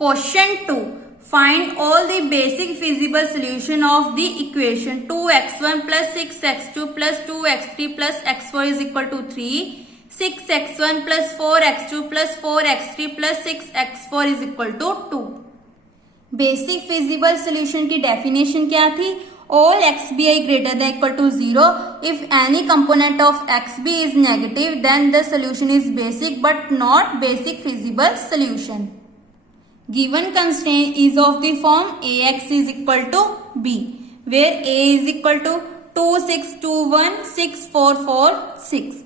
Question 2, find all the basic feasible solution of the equation 2x1 plus 6x2 plus 2x3 plus x4 is equal to 3, 6x1 plus 4x2 plus 4x3 plus 6x4 is equal to 2. Basic feasible solution की definition क्या थी? All xbi greater than equal to 0. If any component of xb is negative, then the solution is basic but not basic feasible solution. Given constraint is of the form ax is equal to b, where a is equal to 2, 6, 2, 1, 6, 4, 4, 6.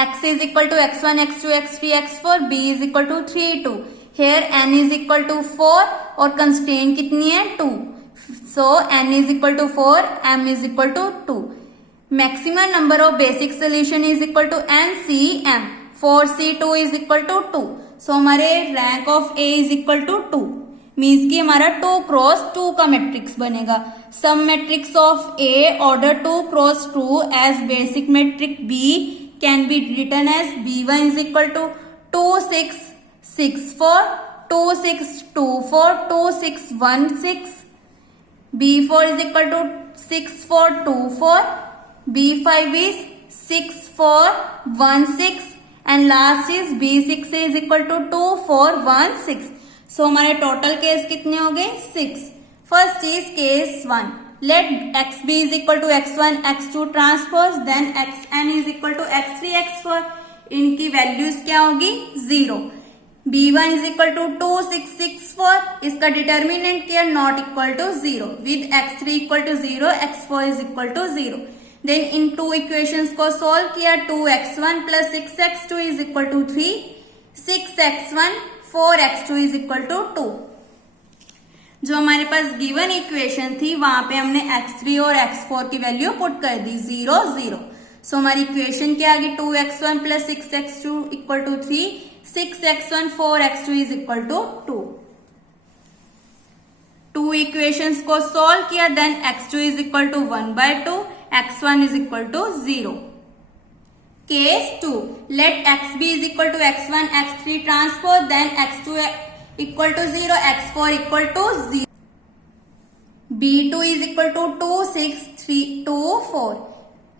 X is equal to x1, x2, x3, x4, b is equal to 3, 2. Here n is equal to 4 और constraint कितनी है? 2. So n is equal to 4, m is equal to 2. Maximum number of basic solution is equal to NCM. 4C2 is equal to 2. So हमारे rank of A is equal to 2. Means कि हमारा 2 cross 2 का matrix बनेगा. Some matrix of A order 2 cross 2 as basic matrix B can be written as B1 is equal to 2, 6, 6, 4, 2, 6, 2, 4, 2, 6, 1, 6. B4 is equal to 6, 4, 2, 4. B5 is 6, 4, 1, 6. And last is B6 is equal to 2, 4, 1, 6. So हमारे total case कितने हो गए? 6. First is case 1. Let xb is equal to x1, x2 transpose, then xn is equal to x3, x4. इनकी values क्या होगी? 0. b1 is equal to 2, 6, 6, 4. इसका determinant क्या? Not equal to 0. With x3 equal to 0, x4 is equal to 0. Then इन two equations को solve किया. 2x1 plus 6x2 is equal to 3, 6x1, 4x2 is equal to 2. जो हमारे पास given equation थी वहां पे हमने x3 और x4 की वैल्यू पुट कर दी 0, 0. सो हमारी इक्वेशन क्या आ गई? 2x1 plus 6x2 equal to 3, 6x1, 4x2 is equal to 2. Two equations को सॉल्व किया. Then x2 is equal to 1/2, x1 is equal to 0. Case 2. Let xb is equal to x1, x3 transpose, then x2 equal to 0, x4 equal to 0. b2 is equal to 2, 6, 3, 2, 4.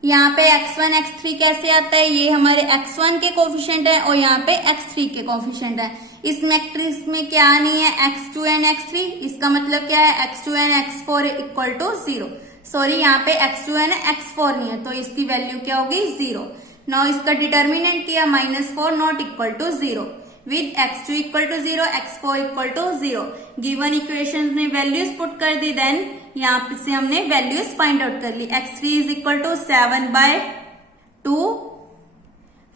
यहाँ पे x1, x3 कैसे आता है? ये हमारे x1 के coefficient है और यहाँ पे x3 के कोफिशिएंट है. इस मैट्रिक्स में क्या नहीं है? x2 and x3. इसका मतलब क्या है? x2 and x4 equal to 0. Sorry, यहाँ पे x2 एंड x4 नहीं है तो इसकी वैल्यू क्या होगी? 0. नाउ इसका डिटर्मिनेंट किया -4 not equal to 0. With x2 equal to 0, x4 equal to 0. Given equation में वैल्यूज पुट कर दी. देन यहाँ से हमने वैल्यूज फाइंड आउट कर ली. x3 is equal to 7/2.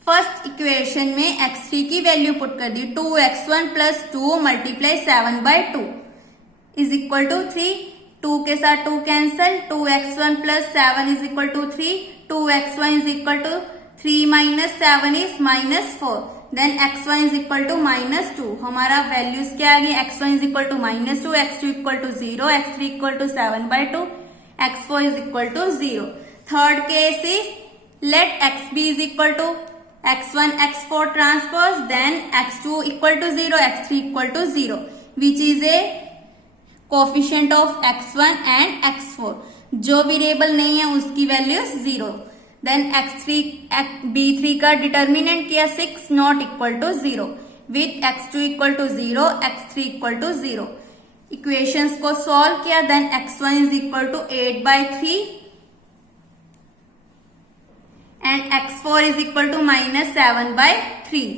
First equation में x3 की वैल्यू पुट कर दी. 2x1 plus 2 multiply 7/2 is equal to 3. 2 के साथ 2 cancel. 2x1 plus 7 is equal to 3. 2x1 is equal to 3 minus 7 is -4. Then x1 is equal to -2. हमारा values क्या आ गई? x1 is equal to -2, x2 equal to 0, x3 equal to 7/2, x4 is equal to 0. Third case is let xb is equal to x1, x4 transpose, then x2 equal to 0, x3 equal to 0, which is a coefficient of x1 and x4. जो variable नहीं है उसकी value 0. Then b3 का determinant किया 6 not equal to 0. With x2 equal to 0, x3 equal to 0. Equations को solve किया. Then x1 is equal to 8/3 and x4 is equal to -7/3.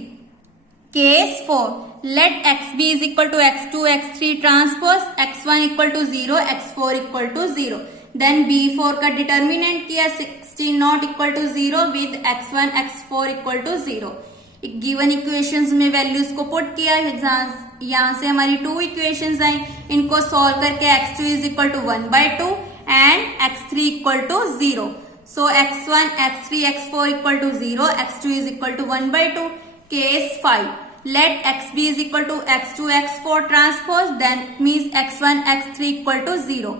Case 4. Let xb is equal to x2, x3 transpose, x1 equal to 0, x4 equal to 0. Then b4 का determinant किया 16 not equal to 0 with x1, x4 equal to 0. Given equations में values को put किया. यहाँ से हमारी 2 equations आई. इनको solve करके x2 is equal to 1/2 and x3 equal to 0. So x1, x3, x4 equal to 0, x2 is equal to 1/2. Case 5. Let xb is equal to x2, x4 transpose, then means x1, x3 equal to 0.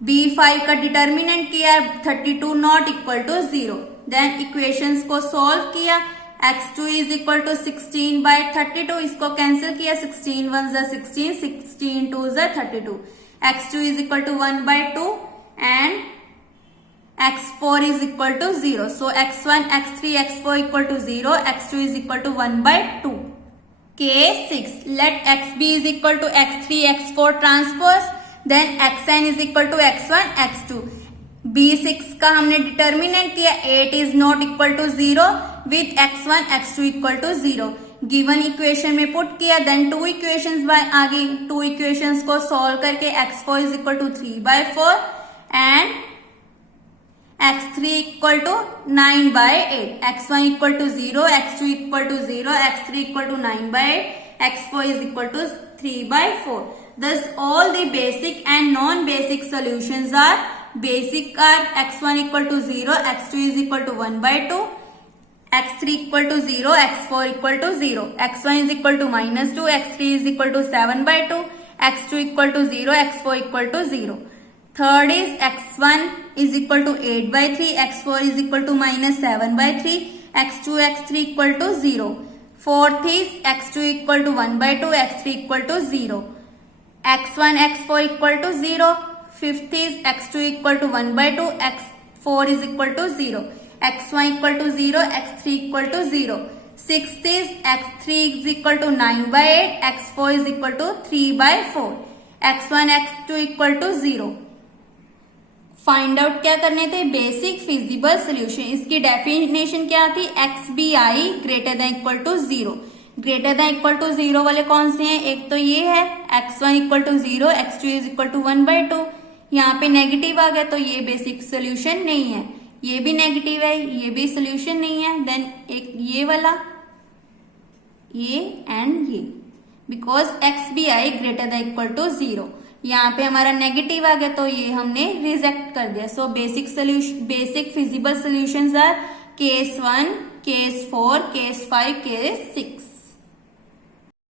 b5 का determinant किया 32 not equal to 0. Then equations को solve किया. x2 is equal to 16/32, इसको cancel किया, 16 1 ज़ा 16, 16 2 ज़ा 32, x2 is equal to 1/2 and x4 is equal to 0. So x1, x3, x4 equal to 0, x2 is equal to 1/2. Case 6. Let xb is equal to x3, x4 transpose, then xn is equal to x1, x2. B6 का हमने determinant किया, 8 is not equal to 0 with x1, x2 equal to 0. Given equation में put किया, then two equations आगे, to equations को solve करके x4 is equal to 3/4 and x3 equal to 9/8, x1 equal to 0, x2 equal to 0, x3 equal to 9/8, x4 is equal to 3/4. Thus all the basic and non-basic solutions are, basic are x1 equal to 0, x2 is equal to 1/2, x3 equal to 0, x4 equal to 0, x1 is equal to -2, x3 is equal to 7/2, x2 equal to 0, x4 equal to 0. Third is x1 is equal to 8/3, x4 is equal to -7/3, x2, x3 equal to 0. Fourth is x2 equal to 1/2, x3 equal to 0, x1, x4 equal to 0. Fifth is x2 equal to 1/2, x4 is equal to 0, x1 equal to 0, x3 equal to 0. Sixth is x3 is equal to 9/8, x4 is equal to 3/4, x1, x2 equal to 0. Find out क्या करने थे, basic feasible solution. इसकी definition क्या थी, X B I greater than equal to 0. Greater than equal to 0 वाले कौन से हैं, एक तो ये है x1 equal to 0, x2 is equal to 1/2. यहाँ पे नेगेटिव आ गया तो ये बेसिक सोल्यूशन नहीं है, ये भी नेगेटिव है, ये भी सोल्यूशन नहीं है. देन एक ये वाला, ये एंड ये, because X B I greater than equal to 0. यहाँ पे हमारा नेगेटिव आ गया तो ये हमने रिजेक्ट कर दिया. So basic solution, basic feasible solutions are case 1, case 4, case 5, case 6.